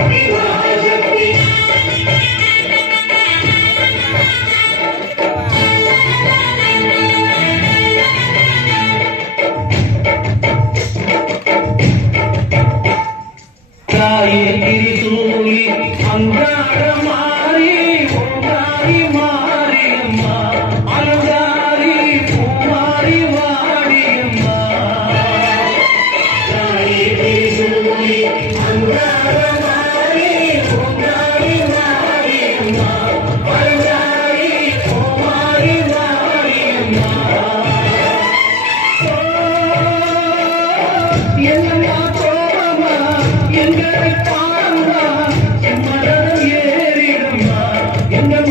conmigo. எங்களை பாருமா மனம் ஏறிடுமா? எங்கள்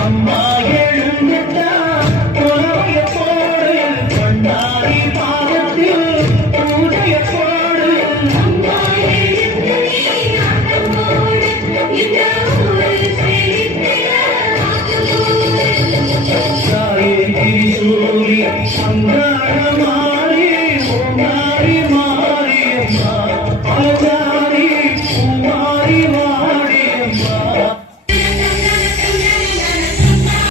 அம்மா எழுந்துட்டா உலகைய போடு கண்ணாடி பாதத்தில் பூஜைய போடு. தாயே திரிசூலி சங்காரமா